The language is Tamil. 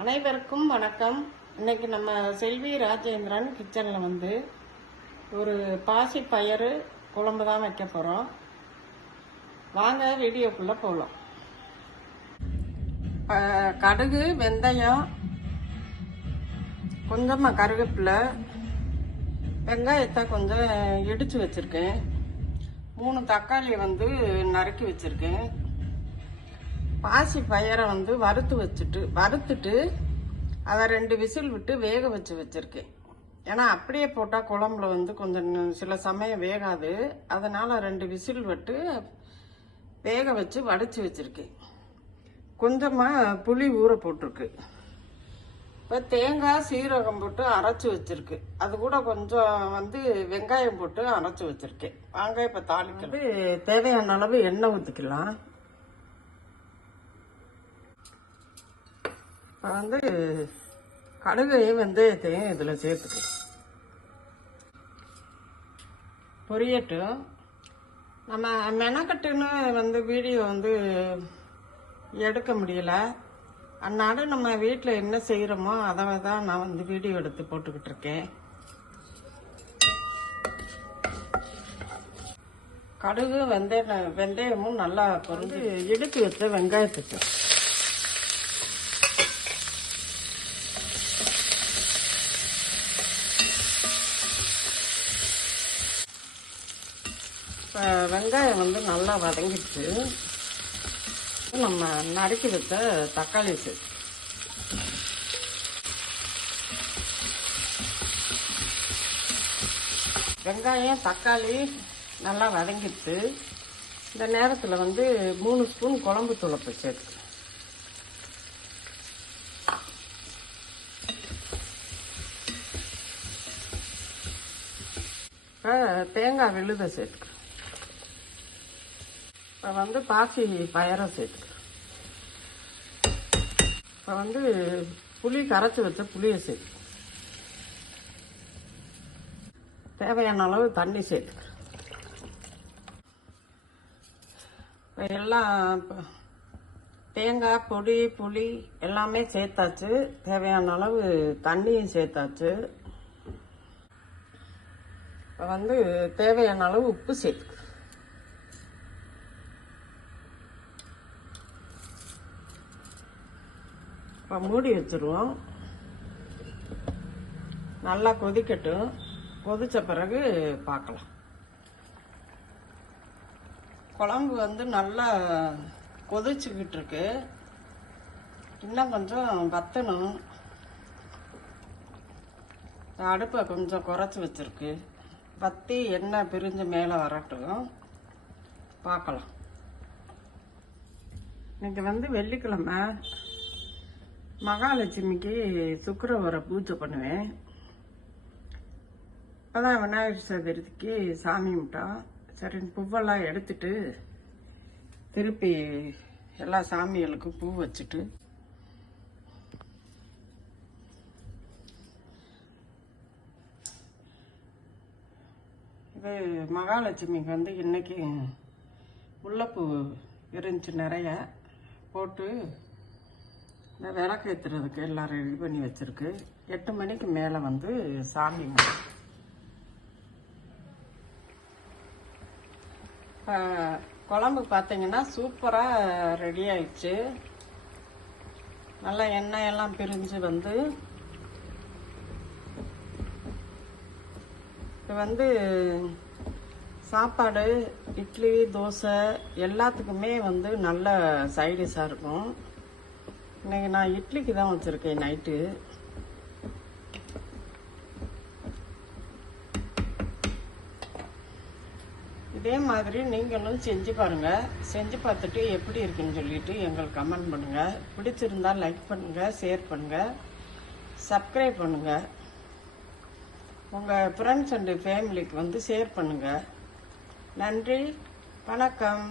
அனைவருக்கும் வணக்கம். இன்னைக்கு நம்ம செல்வி ராஜேந்திரன் கிச்சனில் வந்து ஒரு பாசி பயிறு குழம்பு தான் வைக்க போகிறோம் வாங்க வீடியோக்குள்ளே போகலாம் கடுகு வெந்தயம் கொஞ்சமாக கருவேப்பிலை வெங்காயத்தை கொஞ்சம் இடித்து வச்சுருக்கேன். மூணு தக்காளியை வந்து நறுக்கி வச்சுருக்கேன். பாசி பயிரை வந்து வறுத்து வச்சுட்டு வறுத்துட்டு அதை ரெண்டு விசில் விட்டு வேக வச்சு வச்சுருக்கேன். ஏன்னா அப்படியே போட்டால் குழம்புல வந்து கொஞ்சம் சில சமயம் வேகாது. அதனால் ரெண்டு விசில் விட்டு வேக வச்சு வடைச்சி வச்சுருக்கேன். கொஞ்சமாக புளி ஊற போட்டிருக்கு. இப்போ தேங்காய் சீரகம் போட்டு அரைச்சி வச்சிருக்கு. அது கூட கொஞ்சம் வந்து வெங்காயம் போட்டு அரைச்சி வச்சிருக்கேன். வாங்க இப்போ தாளிக்கிறது தேவையான அளவு எண்ணெய் ஊற்றிக்கலாம் இப்போ வந்து கடுகையும் வெந்தயத்தையும் இதில் சேர்த்துக்கலாம் பொரியட்டும். நம்ம மெனக்கட்டுன்னு வந்து வீடியோ வந்து எடுக்க முடியல. அன்னாடு நம்ம வீட்டில் என்ன செய்கிறோமோ அதை தான் நான் வந்து வீடியோ எடுத்து போட்டுக்கிட்டு இருக்கேன். கடுகு வெந்தய வெந்தயமும் நல்லா பொருந்து இடுக்கு வச்ச வெங்காயத்துக்கு வெங்காயம் வந்து நல்லா வதங்கிடுச்சு. நம்ம நறுக்கி வச்ச தக்காளி சேர்த்து வெங்காயம் தக்காளி நல்லா வதங்கிடுச்சு. இந்த நேரத்தில் வந்து மூணு ஸ்பூன் குழம்பு துளப்பு சேர்த்து. இப்போ தேங்காய் விழுத சேர்த்து. இப்போ வந்து பாசி பயரை சேர்த்துக்கிறேன் இப்போ வந்து புளி கரைச்சி வச்ச புளியை சேர்த்துக்கிறேன் தேவையான அளவு தண்ணி சேர்த்துக்கிறேன் இப்போ எல்லாம் இப்போ தேங்காய் பொடி புளி எல்லாமே சேர்த்தாச்சு. தேவையான அளவு தண்ணியும் சேர்த்தாச்சு. இப்போ வந்து தேவையான அளவு உப்பு சேர்த்துக்கிறேன் இப்போ மூடி வச்சிருவோம். நல்லா கொதிக்கட்டும். கொதித்த பிறகு பார்க்கலாம். குழம்பு வந்து நல்லா கொதிச்சுக்கிட்டு இருக்கு. இன்னும் கொஞ்சம் வத்தணும். அடுப்பை கொஞ்சம் குறைச்சி வச்சிருக்கு. வத்தி எண்ணெய் பிரிஞ்சு மேலே வரட்டும். பார்க்கலாம். இன்றைக்கி வந்து வெள்ளிக்கிழமை. மகாலட்சுமிக்கு சுக்கரவரை பூஜை பண்ணுவேன். அப்போதான் விநாயகர் சதுர்த்திக்கு சாமி கும்பிட்டோம் சரி பூவெல்லாம் எடுத்துட்டு திருப்பி எல்லா சாமிகளுக்கும் பூ வச்சுட்டு இது மகாலட்சுமிக்கு வந்து இன்னைக்கு முல்லைப்பூ இருந்துச்சு நிறைய. போட்டு இந்த விளக்கு ஏற்றுறதுக்கு எல்லாம் ரெடி பண்ணி வச்சிருக்கு. எட்டு மணிக்கு மேலே வந்து சாமி இப்போ குழம்பு பார்த்தீங்கன்னா சூப்பராக ரெடி ஆயிடுச்சு. நல்லா எண்ணெய் எல்லாம் பிரிஞ்சு வந்து இது வந்து சாப்பாடு இட்லி தோசை எல்லாத்துக்குமே வந்து நல்ல சைடிஷாக இருக்கும். இன்னைக்கு நான் இட்லிக்கு தான் வச்சுருக்கேன் நைட்டு. இதே மாதிரி நீங்களும் செஞ்சு பாருங்க. செஞ்சு பார்த்துட்டு எப்படி இருக்குன்னு சொல்லிட்டு எங்களுக்கு கமெண்ட் பண்ணுங்க. பிடிச்சிருந்தா லைக் பண்ணுங்க ஷேர் பண்ணுங்க சப்ஸ்கிரைப் பண்ணுங்க. உங்க ஃப்ரெண்ட்ஸ் அண்ட் ஃபேமிலிக்கு வந்து ஷேர் பண்ணுங்க. நன்றி வணக்கம்.